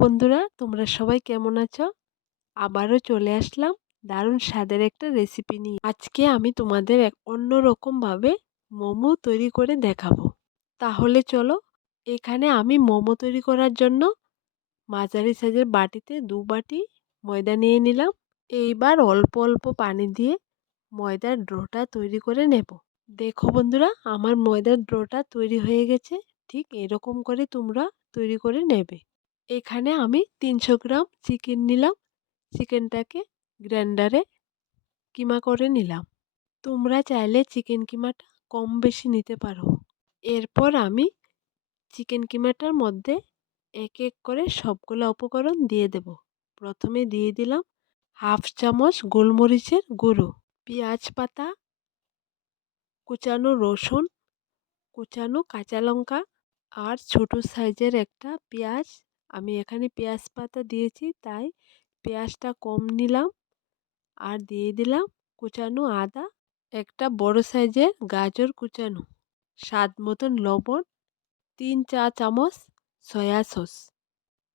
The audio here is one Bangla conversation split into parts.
বন্ধুরা, তোমরা সবাই কেমন আছো? আবারও চলে আসলাম দারুণ স্বাদের একটা রেসিপি নিয়ে। আজকে আমি তোমাদের এক অন্যরকমভাবে মোমো তৈরি করে দেখাবো। তাহলে চলো, এখানে আমি মোমো তৈরি করার জন্য মাঝারি সাইজের বাটিতে দু বাটি ময়দা নিয়ে নিলাম। এইবার অল্প অল্প পানি দিয়ে ময়দার ড্রোটা তৈরি করে নেব। দেখো বন্ধুরা, আমার ময়দার ড্রোটা তৈরি হয়ে গেছে। ঠিক এরকম করে তোমরা তৈরি করে নেবে। এখানে আমি তিনশো গ্রাম চিকেন নিলাম। চিকেনটাকে গ্রাইন্ডারে কিমা করে নিলাম। তোমরা চাইলে চিকেন কিমাটা কম বেশি নিতে পারো। এরপর আমি চিকেন কিমাটার মধ্যে এক এক করে সবগুলো উপকরণ দিয়ে দেব। প্রথমে দিয়ে দিলাম হাফ চামচ গোলমরিচের গুঁড়ো, পেঁয়াজ পাতা, কুচানো রসুন, কুচানো কাঁচা লঙ্কা আর ছোটো সাইজের একটা পেঁয়াজ আমি এখানে পেঁয়াজ পাতা দিয়েছি, তাই পেঁয়াজটা কম নিলাম আর দিয়ে দিলাম কুচানো আদা, একটা বড় সাইজের গাজর কুচানো, স্বাদ মতন লবণ, তিন চা চামচ সয়া সস।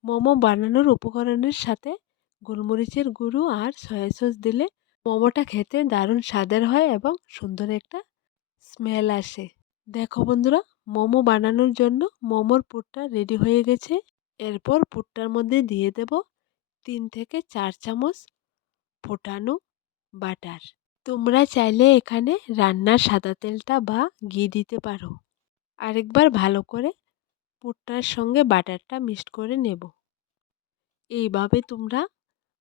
মোমো বানানোর উপকরণের সাথে গোলমরিচের গুঁড়ো আর সয়া সস দিলে মোমোটা খেতে দারুণ স্বাদের হয় এবং সুন্দর একটা স্মেল আসে। দেখো বন্ধুরা, মোমো বানানোর জন্য মোমোর পুরটা রেডি হয়ে গেছে। এরপর পুরটার মধ্যে দিয়ে দেব তিন থেকে চার চামচ ফোটানো বাটার। তোমরা চাইলে এখানে রান্নার সাদা তেলটা বা ঘি দিতে পারো। আরেকবার ভালো করে পুরটার সঙ্গে বাটারটা মিক্সড করে নেব। এইভাবে তোমরা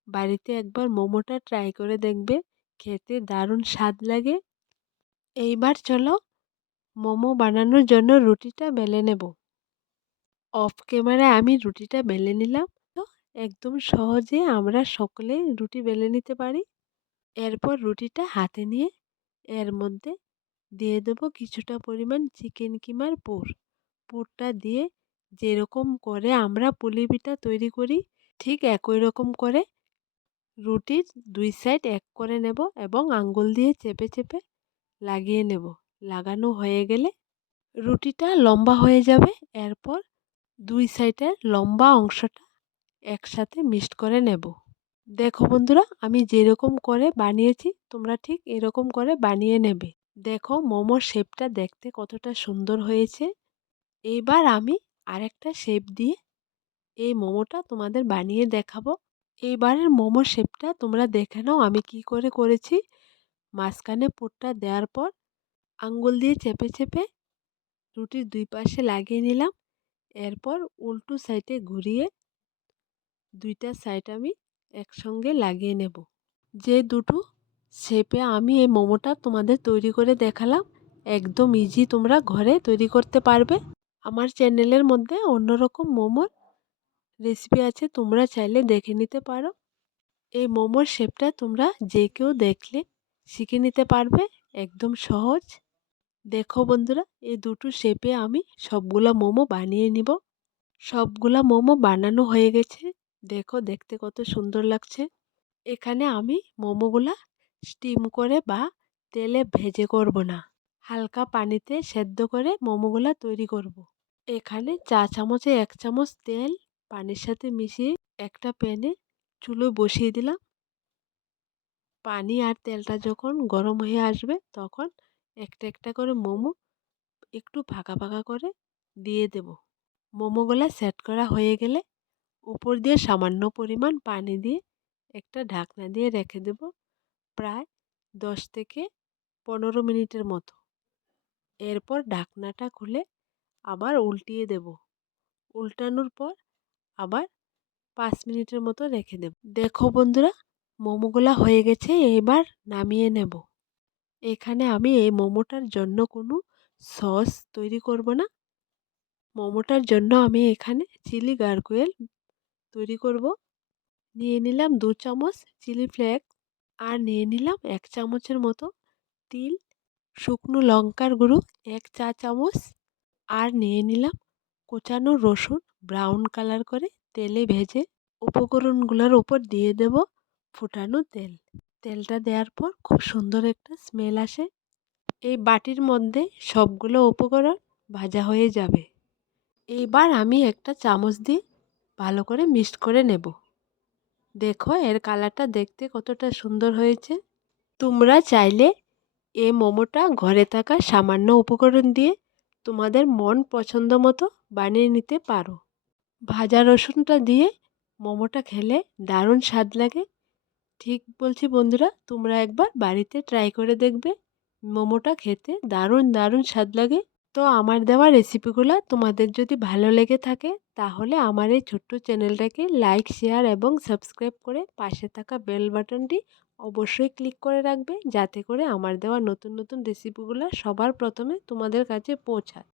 বাড়িতে একবার মোমোটা ট্রাই করে দেখবে, খেতে দারুণ স্বাদ লাগে। এইবার চলো মোমো বানানোর জন্য রুটিটা বেলে নেব। অফ ক্যামেরায় আমি রুটিটা বেলে নিলাম। তো একদম সহজে আমরা সকলে রুটি বেলে নিতে পারি। এরপর রুটিটা হাতে নিয়ে এর মধ্যে দিয়ে দেবো কিছুটা পরিমাণ চিকেন কিমার পুর। পুরটা দিয়ে যেরকম করে আমরা পুলি পিঠা তৈরি করি, ঠিক একই রকম করে রুটির দুই সাইড এক করে নেব এবং আঙ্গুল দিয়ে চেপে চেপে লাগিয়ে নেব। লাগানো হয়ে গেলে রুটিটা লম্বা হয়ে যাবে। এরপর দুই সাইডের লম্বা অংশটা একসাথে মিক্সড করে নেব। দেখো বন্ধুরা, আমি যেরকম করে বানিয়েছি, তোমরা ঠিক এরকম করে বানিয়ে নেবে। দেখো মোমোর শেপটা দেখতে কতটা সুন্দর হয়েছে। এইবার আমি আরেকটা শেপ দিয়ে এই মোমোটা তোমাদের বানিয়ে দেখাবো। এইবারের মোমো শেপটা তোমরা দেখে নাও আমি কি করে করেছি। মাঝখানে পুরটা দেওয়ার পর আঙ্গুল দিয়ে চেপে চেপে রুটির দুই পাশে লাগিয়ে নিলাম। এরপর উল্টো সাইডে ঘুরিয়ে দুইটা সাইড আমি একসঙ্গে লাগিয়ে নেব। যে দুটো শেপে আমি এই মোমোটা তোমাদের তৈরি করে দেখালাম, একদম ইজি তোমরা ঘরে তৈরি করতে পারবে। আমার চ্যানেলের মধ্যে অন্যরকম মোমোর রেসিপি আছে, তোমরা চাইলে দেখে নিতে পারো। এই মোমোর শেপটা তোমরা যে কেউ দেখলে শিখে নিতে পারবে, একদম সহজ। দেখো বন্ধুরা, এই দুটো শেপে আমি সবগুলা মোমো বানিয়ে নিব। সবগুলা মোমো বানানো হয়ে গেছে। দেখো, দেখতে কত সুন্দর লাগছে। এখানে আমি মোমোগুলা স্টিম করে বা তেলে ভেজে করব না। হালকা পানিতে সেদ্ধ করে মোমোগুলা তৈরি করব। এখানে চা চামচে এক চামচ তেল, পানির সাথে মিশিয়ে একটা প্যানে চুলো বসিয়ে দিলাম। পানি আর তেলটা যখন গরম হয়ে আসবে, তখন একটা একটা করে মোমো একটু ফাঁকা ফাঁকা করে দিয়ে দেব। মোমোগুলা সেট করা হয়ে গেলে উপর দিয়ে সামান্য পরিমাণ পানি দিয়ে একটা ঢাকনা দিয়ে রেখে দেব প্রায় দশ থেকে পনেরো মিনিটের মতো। এরপর ঢাকনাটা খুলে আবার উল্টিয়ে দেব। উল্টানোর পর আবার পাঁচ মিনিটের মতো রেখে দেব। দেখো বন্ধুরা, মোমোগুলা হয়ে গেছে, এবার নামিয়ে নেব। এখানে আমি এই মোমোটার জন্য কোনো সস তৈরি করব না। মোমোটার জন্য আমি এখানে চিলি গার্গুয়েল তৈরি করব। নিয়ে নিলাম দু চামচ চিলি ফ্লেক্স আর নিয়ে নিলাম এক চামচের মতো তিল, শুকনো লঙ্কার গুঁড়ো, এক চা চামচ আর নিয়ে নিলাম কোচানো রসুন ব্রাউন কালার করে তেলে ভেজে উপকরণগুলোর ওপর দিয়ে দেব ফুটানো তেল। তেলটা দেওয়ার পর খুব সুন্দর একটা স্মেল আসে। এই বাটির মধ্যে সবগুলো উপকরণ ভাজা হয়ে যাবে। এইবার আমি একটা চামচ দিয়ে ভালো করে মিক্সড করে নেব। দেখো এর কালারটা দেখতে কতটা সুন্দর হয়েছে। তোমরা চাইলে এ মোমোটা ঘরে থাকা সামান্য উপকরণ দিয়ে তোমাদের মন পছন্দ মতো বানিয়ে নিতে পারো। ভাজা রসুনটা দিয়ে মোমোটা খেলে দারুণ স্বাদ লাগে। ঠিক বলছি বন্ধুরা, তোমরা একবার বাড়িতে ট্রাই করে দেখবে। মোমোটা খেতে দারুণ দারুণ স্বাদ লাগে। তো আমার দেওয়া রেসিপিগুলো তোমাদের যদি ভালো লেগে থাকে, তাহলে আমার এই ছোট্ট চ্যানেলটাকে লাইক শেয়ার এবং সাবস্ক্রাইব করে পাশে থাকা বেল বাটনটি অবশ্যই ক্লিক করে রাখবে, যাতে করে আমার দেওয়া নতুন নতুন রেসিপিগুলো সবার প্রথমে তোমাদের কাছে পৌঁছায়।